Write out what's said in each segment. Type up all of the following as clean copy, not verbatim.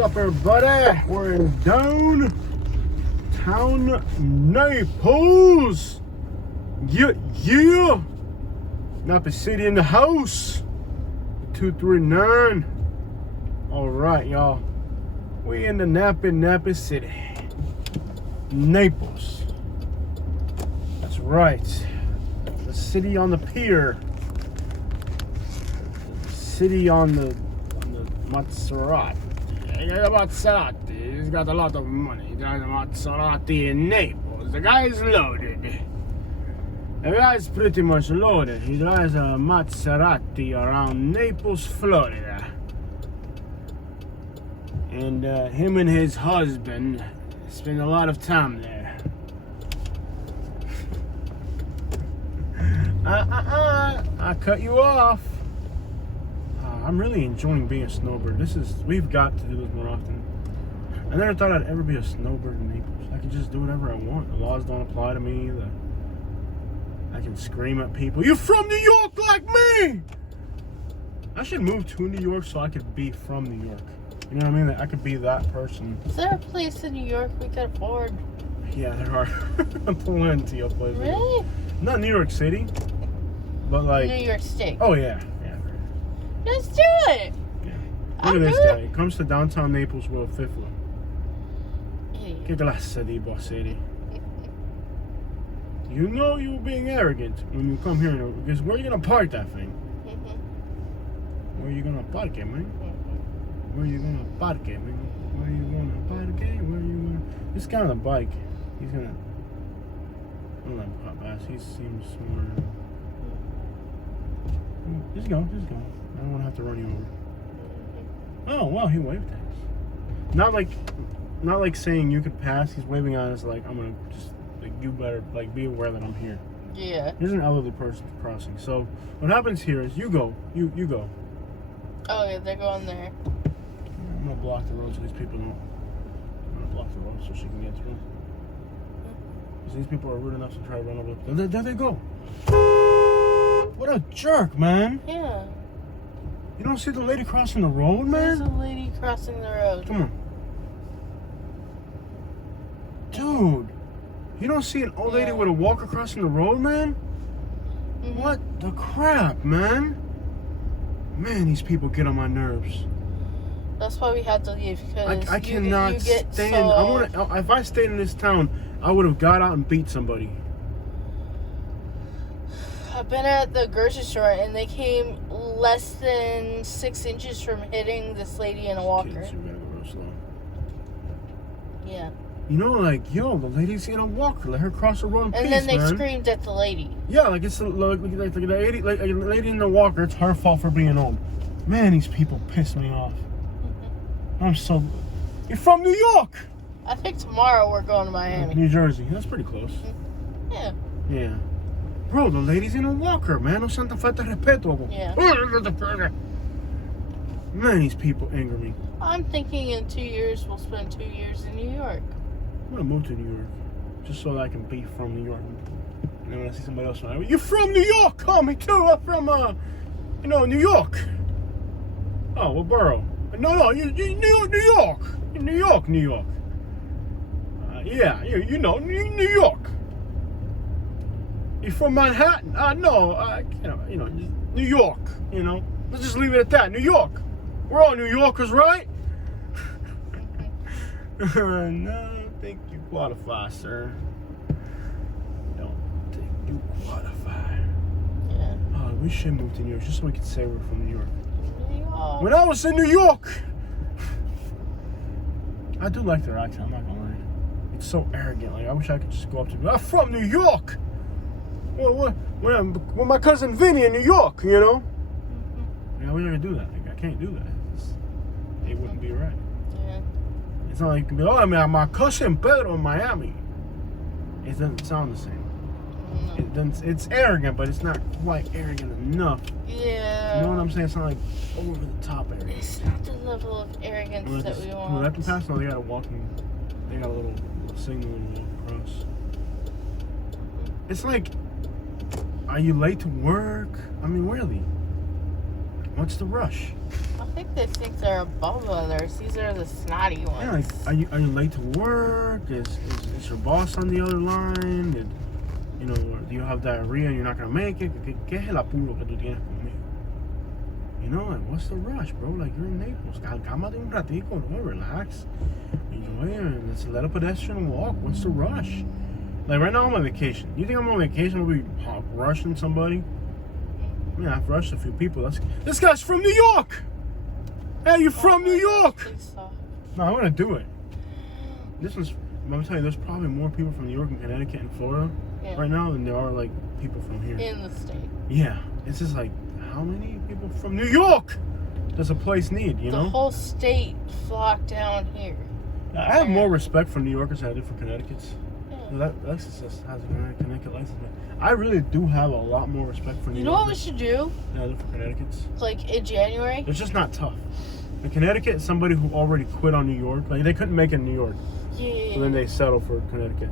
up, everybody? We're in downtown Naples. Yeah. Naples City in the house. 239. All right, y'all. We in the Naples City. Naples. That's right. The city on the pier. The city on the Maserati. Maserati. He's got a lot of money. He drives a Maserati in Naples. The guy's loaded. The guy's pretty much loaded. He drives a Maserati around Naples, Florida. And him and his husband spend a lot of time there. I cut you off. I'm really enjoying being a snowbird. We've got to do this more often. I never thought I'd ever be a snowbird in Naples. I can just do whatever I want. The laws don't apply to me. I can scream at people. You from New York like me? I should move to New York so I could be from New York. You know what I mean? That I could be that person. Is there a place in New York we could afford? Yeah, there are plenty of places. Really? Not New York City, but like New York State. Oh yeah. Let's do it. Yeah. Look at this guy. He comes to downtown Naples with a fifth. Che classe di bosseri. You know you're being arrogant when you come here, because where are you gonna park that thing? Where are you gonna park it, man? Where are you gonna park it, man? Where are you gonna park it? Where are you gonna? This guy on the bike, he's gonna. I don't know how fast. He seems more. Just go. I don't want to have to run you over. Oh wow, he waved at us. Not like saying you could pass. He's waving at us like I'm gonna just like you better like be aware that I'm here. Yeah. There's an elderly person crossing. So what happens here is you go. You go. Oh yeah, they're going there. I'm gonna block the road so these people don't. I'm gonna block the road so she can get through. Because these people are rude enough to try to run over. There they go. What a jerk, man. Yeah. You don't see the lady crossing the road, man? There's a lady crossing the road. Come on. Dude. You don't see an old lady with a walker crossing the road, man? Mm-hmm. What the crap, man? Man, these people get on my nerves. That's why we had to leave, because I cannot stand. If I stayed in this town, I would have got out and beat somebody. I've been at the grocery store and they came less than 6 inches from hitting this lady in a walker. Kids, you gotta go real slow. Yeah. You know, like, yo, the lady's in a walker. Let her cross the road in peace, and then they man. screamed at the lady. Yeah, like it's like the lady in the walker. It's her fault for being old. Man, these people piss me off. You're from New York. I think tomorrow we're going to Miami. New Jersey. That's pretty close. Yeah. Yeah. Bro, the lady's in a walker, man. No santa falta respeto. Yeah. Man, these people anger me. I'm thinking in 2 years we'll spend 2 years in New York. I'm gonna move to New York, just so that I can be from New York. And then when I see somebody else, you're from New York? Call me too. I'm from, New York. Oh, what borough? No, you New York. New York. Yeah, you know, New York. You from Manhattan? No, New York. You know, let's just leave it at that. New York. We're all New Yorkers, right? No, I don't think you qualify, sir. Don't think you qualify. Yeah. Oh, we should move to New York just so we can say we're from New York. New York. When I was in New York, I do like their accent. I'm not gonna lie. It's so arrogant. Like I wish I could just go up to them. I'm from New York. Well, my cousin Vinny in New York, you know. Mm-hmm. Yeah, I wish I could do that. Like, I can't do that. It wouldn't be right. Yeah. It's not like you can be, my cousin Pedro in Miami. It doesn't sound the same. No. It doesn't. It's arrogant, but it's not quite arrogant enough. Yeah. You know what I'm saying? It's not like over the top arrogant. It's not the level of arrogance that we want. When I can pass, no, they got a walking. They got a little signal and walk across. It's like, are you late to work? I mean, really? What's the rush? think they think they're above others. These are the snotty ones. Yeah, like, are you late to work? Is your boss on the other line? Do you have diarrhea and you're not gonna make it? ¿Qué es el apuro que tú tienes conmigo? Like, what's the rush, bro? Like, you're in Naples. Cálmate un ratico, no? Relax. Enjoy it. And let's let a pedestrian walk. What's the rush? Like, right now I'm on vacation. You think I'm on vacation? I'll be rushing somebody? I mean, I've rushed a few people. This guy's from New York! Hey, you from New York? Please stop. No, I'm gonna do it. I'm gonna tell you, there's probably more people from New York and Connecticut and Florida right now than there are, like, people from here. In the state. Yeah. It's just like, how many people from New York does a place need, you know? The whole state flocked down here. I have more respect for New Yorkers than I do for Connecticut's. Yeah. Lexus has a Connecticut license. I really do have a lot more respect for New Yorkers. You know what we should do? than I do for Connecticut's. Like, in January? It's just not tough. In Connecticut, is somebody who already quit on New York. Like, they couldn't make it in New York. Yeah. So then they settle for Connecticut.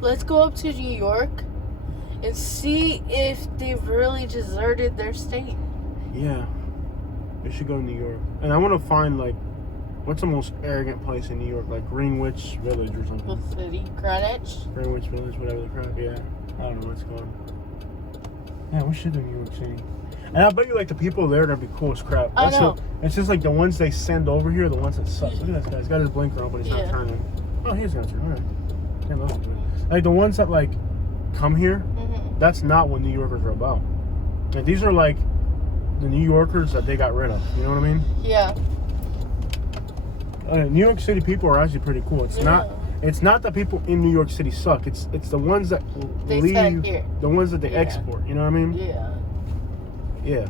Let's go up to New York and see if they've really deserted their state. Yeah. They should go to New York. And I want to find, like, what's the most arrogant place in New York? Like Greenwich Village or something. The city, Greenwich. Greenwich Village, whatever the crap. Yeah. I don't know what it's called. Yeah, we should do New York City. And I bet you, like, the people there are going to be cool as crap. I know. It's just like the ones they send over here, the ones that suck. Look at this guy. He's got his blinker on, but he's not turning. Oh, he's going to turn. All right. Yeah, those are good. Like, the ones that, like, come here, that's not what New Yorkers are about. Like, these are, like, the New Yorkers that they got rid of. You know what I mean? Yeah. New York City people are actually pretty cool. It's not that people in New York City suck. It's the ones that They leave, send here. the ones that they export. You know what I mean? Yeah. Yeah.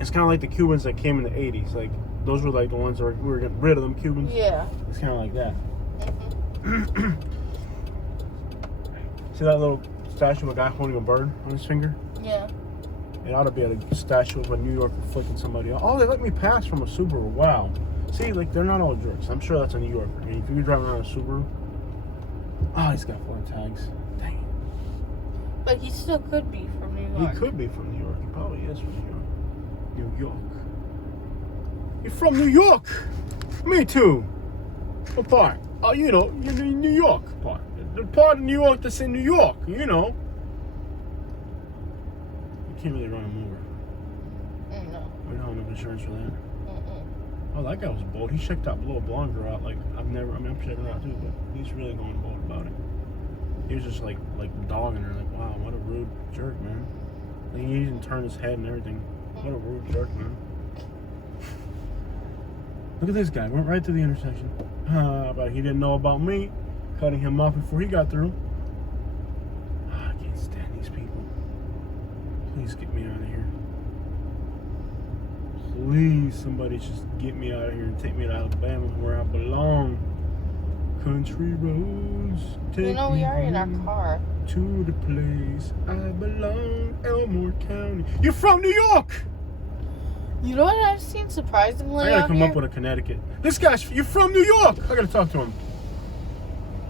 It's kind of like the Cubans that came in the 80s. Like, those were like the ones that we were getting rid of them Cubans. Yeah. It's kind of like that. See that little statue of a guy holding a bird on his finger? Yeah. It ought to be a statue of a New Yorker flicking somebody off. Oh, they let me pass from a Subaru. Wow. See, like, they're not all jerks. I'm sure that's a New Yorker. I mean, if you're driving around a Subaru, oh, he's got 4 tags. Dang it. But he still could be from New York. He could be from New York. He probably is from New York. New York. You're from New York? Me too. What part? Oh, you're in New York part. The part of New York that's in New York, You can't really run him over. No. We don't have enough insurance for that. Oh, that guy was bold. He checked that little blonde girl out like I'm checking her out too, but he's really going bold about it. He was just like dogging her, like, wow, what a rude jerk, man. Like, he even turned his head and everything. What a rude jerk, man. Look at this guy, went right to the intersection. But he didn't know about me, cutting him off before he got through. I can't stand these people. Please get me out of here. Please, somebody just get me out of here and take me to Alabama where I belong. Country roads, take we are in our car. To the place I belong, Elmore County. You're from New York! You know what I've seen surprisingly I gotta out come here? up with a Connecticut. This guy's, you're from New York! I gotta talk to him.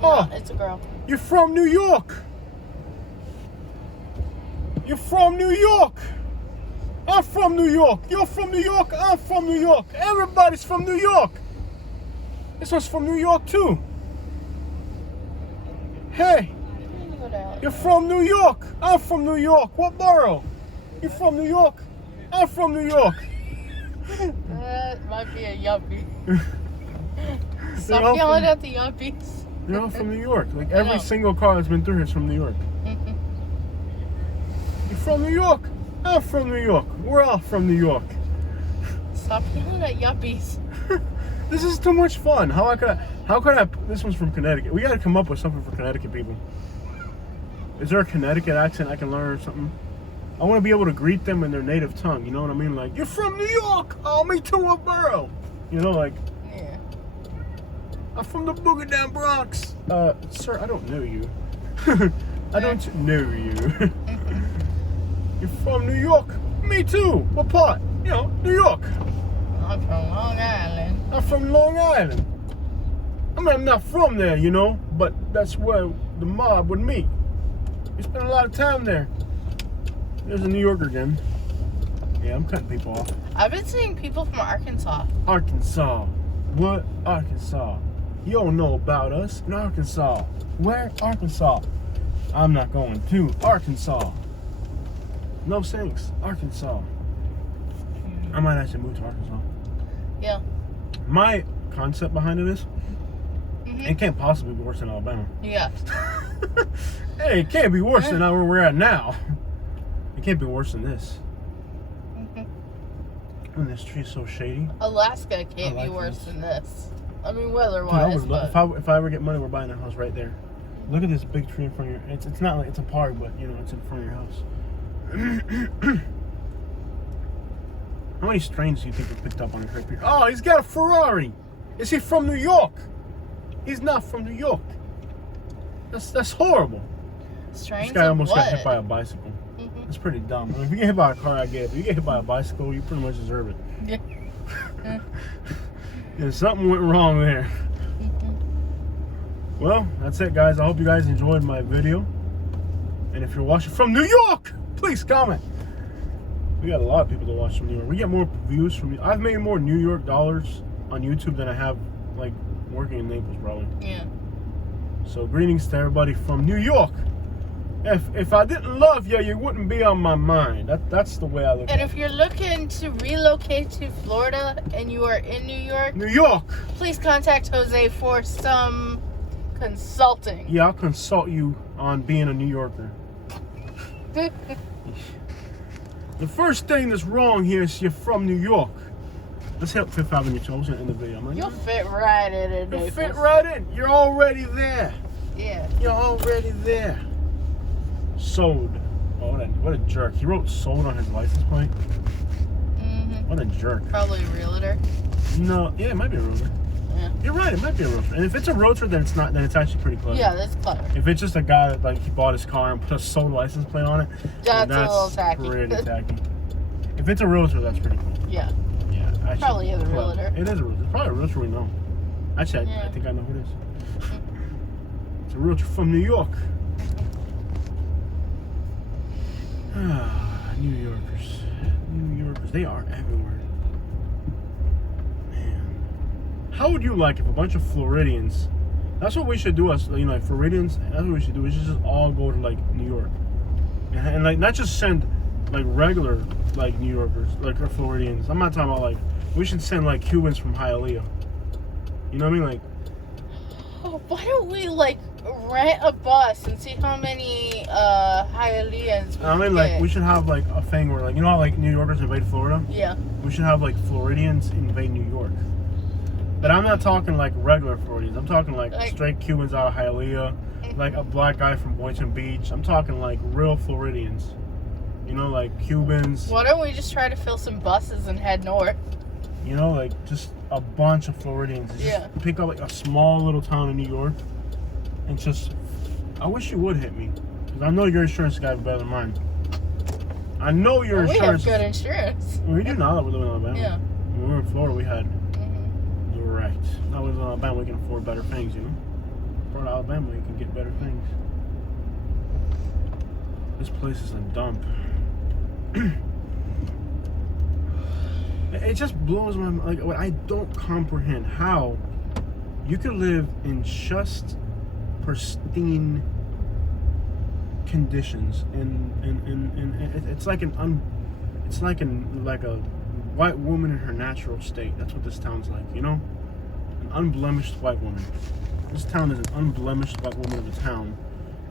No, it's a girl. You're from New York! You're from New York! I'm from New York! You're from New York! I'm from New York! Everybody's from New York! This one's from New York too! Hey! You're from New York! I'm from New York! What borough? You're from New York? I'm from New York! That might be a yuppie. Stop yelling at the yuppies. They're all from New York. Like, every single car that's been through here is from New York. You're from New York? I'm from New York. We're all from New York. Stop yelling at yuppies. This is too much fun. How could I, this one's from Connecticut. We gotta come up with something for Connecticut people. Is there a Connecticut accent I can learn or something? I want to be able to greet them in their native tongue. You know what I mean? Like, you're from New York. Oh, me too, what borough? You know, like, Yeah. I'm from the Boogie Down Bronx. Sir, I don't know you. I don't know you. You're from New York. Me too. What part? New York. I'm from Long Island. I'm from Long Island. I mean, I'm not from there, but that's where the mob would meet. We spent a lot of time there. There's a New Yorker again. Yeah, I'm cutting people off. I've been seeing people from Arkansas. Arkansas. What? Arkansas. You don't know about us in Arkansas. Where? Arkansas. I'm not going to Arkansas. No thanks. Arkansas. I might actually move to Arkansas. Yeah. My concept behind it is, it can't possibly be worse than Alabama. Yeah. Hey, it can't be worse than where we're at now. It can't be worse than this. And this tree's so shady. Alaska can't like be worse this. than this. I mean, Dude, weather-wise, but... if I ever get money, we're buying a house right there. Look at this big tree in front of your... It's not like it's a park, but, you know, it's in front of your house. How many strains do you think we picked up on a trip here? Oh, he's got a Ferrari. Is he from New York? He's not from New York. That's horrible. Strains This guy of almost what? got hit by a bicycle. That's pretty dumb. I mean, if you get hit by a car, I get it. If you get hit by a bicycle, you pretty much deserve it. Yeah. Yeah, something went wrong there. Well, that's it, guys. I hope you guys enjoyed my video. And if you're watching from New York, please comment. We got a lot of people to watch from New York. We get more views from... I've made more New York dollars on YouTube than I have, like, working in Naples, probably. Yeah. So, greetings to everybody from New York. If I didn't love you, you wouldn't be on my mind. That's the way I look at And it. if you're looking to relocate to Florida and you are in New York, New York! please contact Jose for some consulting. Yeah, I'll consult you on being a New Yorker. The first thing that's wrong here is you're from New York. Let's hit Fifth Avenue toes in the video. I'm like, You'll fit right in it. you'll fit right in. You're already there. Yeah. You're already there. Sold. Oh, what a jerk. He wrote sold on his license plate. What a jerk. Probably a realtor. No, yeah, it might be a realtor. Yeah. You're right, it might be a realtor. And if it's a realtor, then it's not. Then it's actually pretty clever. Yeah, that's clever. If it's just a guy that like he bought his car and put a sold license plate on it, then That's a little tacky. Pretty tacky. If it's a realtor, that's pretty cool. Yeah. Yeah, actually, Probably is a realtor. It is a realtor. It's probably a realtor we know. Actually, I think I know who it is. It's a realtor from New York. New Yorkers. New Yorkers. They are everywhere. Man. How would you like if a bunch of Floridians... That's what we should do as, you know, like Floridians, that's what we should do. We should just all go to, like, New York. And like, not just send, like, regular, like, New Yorkers, like, or Floridians. I'm not talking about, like, we should send, like, Cubans from Hialeah. You know what I mean? Like... Oh, why don't we, like, rent a bus and see how many Hialeahans we I mean, can like, get? we should have, like, a thing where, like, you know how, like, New Yorkers invade Florida? Yeah. We should have, like, Floridians invade New York. But I'm not talking, like, regular Floridians. I'm talking, like straight Cubans out of Hialeah. Like, a black guy from Boynton Beach. I'm talking, like, real Floridians. You know, like, Cubans. Why don't we just try to fill some buses and head north? You know, like, just a bunch of Floridians. Just pick up, like, a small little town in New York. And just... I wish you would hit me. Because I know your insurance guy is better than mine. I know your insurance... We have good insurance. We do now that we're living in Alabama. Yeah. When we were in Florida, we had... Right. Now we live in Alabama, we can afford better things, you know? For Alabama, you can get better things. This place is a dump. It just blows my mind. Like, I don't comprehend how you could live in just pristine conditions and it's like like a white woman in her natural state. That's what this town's like, you know? An unblemished white woman. This town is an unblemished white woman of a town.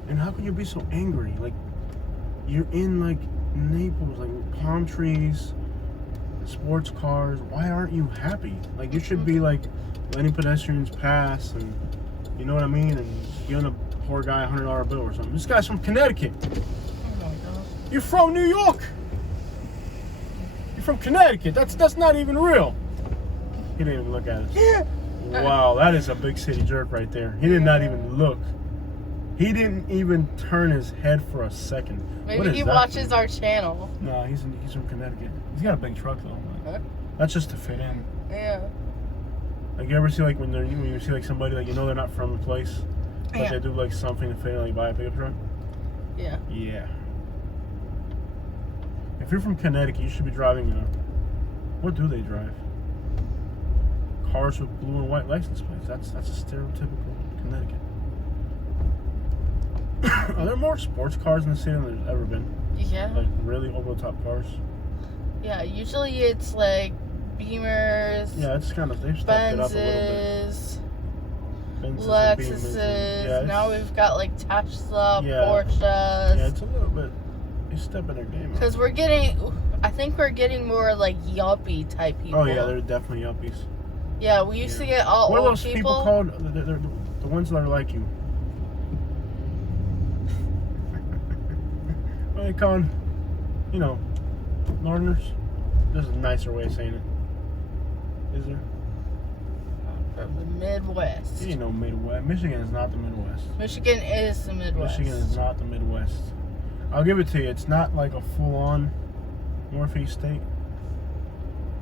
And how can you be so angry? Like, you're in, like, Naples, like, palm trees, sports cars. Why aren't you happy? Like, you should be, like, letting pedestrians pass and, you know what I mean? And giving a poor guy a $100 bill or something. This guy's from Connecticut. Oh my God. You're from New York. You're from Connecticut. That's not even real. He didn't even look at us. Wow, that is a big city jerk right there. He did not even look. He didn't even turn his head for a second. Maybe he watches our channel. No, he's from Connecticut. He's got a big truck though. Huh? That's just to fit in. Yeah. Like, you ever see, like, when you see, like, somebody, like, you know they're not from the place, but they do, like, something to fit in, like, buy a pickup truck? Yeah. Yeah. If you're from Connecticut, you should be driving What do they drive? Cars with blue and white license plates. That's a stereotypical Connecticut. Are there more sports cars in the city than there's ever been? Yeah. Like really over the top cars? Yeah, usually it's like Beamers, Yeah, it's kind of they've stepped it up a little bit. Benzes, Benzes and Lexuses. Beamers. Yeah, now we've got like Tesla, Yeah. Porsches. Yeah, it's a little bit. They stepping their game up. Because I think we're getting more like yuppie type people. Oh yeah, they're definitely yuppies. Yeah, we used to get all What are old those people called? They're the ones that are like you. What are they called? You know, Northerners. There's a nicer way of saying it. Is there? From the Midwest. You know, Midwest. Michigan is not the Midwest. Michigan is the Midwest. Michigan is not the Midwest. I'll give it to you. It's not like a full-on Northeast state.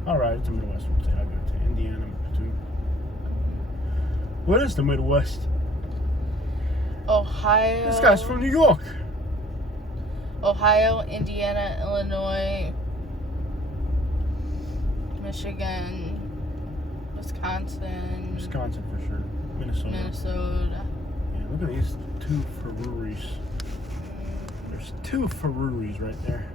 All right, it's a Midwest state. I'll give it to you. Indiana, too. What is the Midwest? Ohio. This guy's from New York. Ohio, Indiana, Illinois, Michigan, Wisconsin. Wisconsin for sure. Minnesota. Yeah, look at these two Ferraris. There's two Ferraris right there.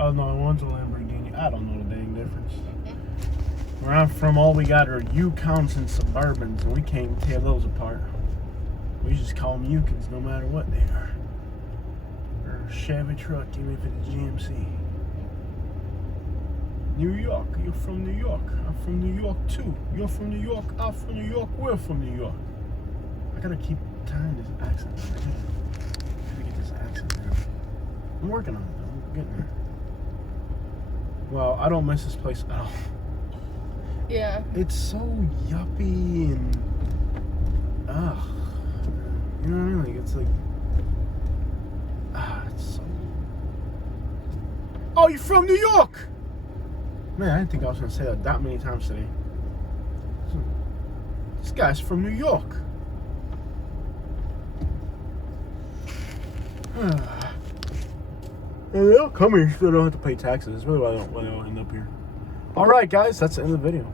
Oh no, one's a Lamborghini. I don't know the dang difference. Where I'm from, all we got are Yukons and Suburbans, and we can't tear those apart. We just call them Yukons no matter what they are. Or a Chevy truck, even if it's a GMC. New York, you're from New York. I'm from New York too. You're from New York, I'm from New York, we're from New York. I gotta keep tying this accent. I gotta get this accent down. I'm working on it though. I'm getting there. Well, I don't miss this place at all. Yeah. It's so yuppie and you know what I mean? Like it's like it's so. Oh, you're from New York? Man, I didn't think I was gonna say that many times today. This guy's from New York. They'll come here so they don't have to pay taxes. That's really why they don't end up here. All right, guys, that's the end of the video.